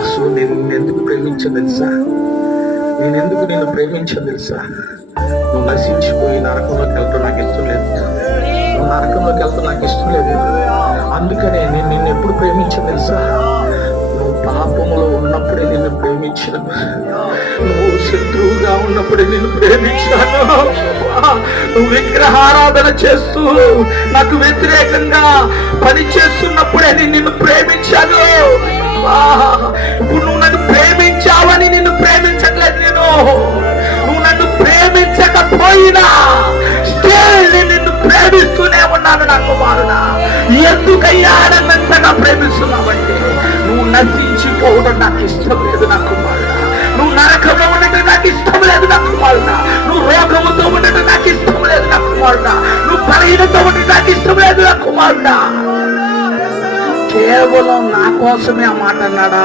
అసలు నేను నిన్నెందుకు ప్రేమించను తెలుసా? నేనెందుకు నిన్ను ప్రేమించను తెలుసా? నువ్వు నశించిపోయి నరకంలోకి వెళ్తావు నాకు ఇష్టం లేదు. నువ్వు నరకంలోకి వెళ్తావు నాకు ఇష్టం లేదు. అందుకనే నేను నిన్ను ఎప్పుడు ప్రేమించను తెలుసా? నువ్వు పాపములో ఉన్నప్పుడే నిన్ను ప్రేమించాను. నువ్వు శత్రువుగా ఉన్నప్పుడే నిన్ను ప్రేమించాను. నువ్వు విగ్రహారాధన చేస్తూ నాకు వ్యతిరేకంగా పని చేస్తున్నప్పుడే నేను నిన్ను ప్రేమించాను. ఇప్పుడు నువ్వు నన్ను ప్రేమించావని నిన్ను ప్రేమించట్లేదు. నువ్వు నన్ను ప్రేమించకపోయినా నేను నిన్ను ప్రేమిస్తూనే ఉన్నాను. నా కుమారుడా, ఎందుకయ్యా నన్నంతగా ప్రేమిస్తున్నావంటే నువ్వు నశించిపోవడం నాకు ఇష్టం లేదు. నా కుమారుడా, నువ్వు నరకంలో ఉండటం నాకు ఇష్టం లేదు. నా కుమారుడా, నువ్వు రోగముతో ఉండటం నాకు ఇష్టం లేదు. నా కుమారుడా, నువ్వు బలహీనతో ఉండటం నాకు ఇష్టం లేదు. నా కుమారుడా, కేవలం నా కోసమే ఆ మాట అన్నాడా?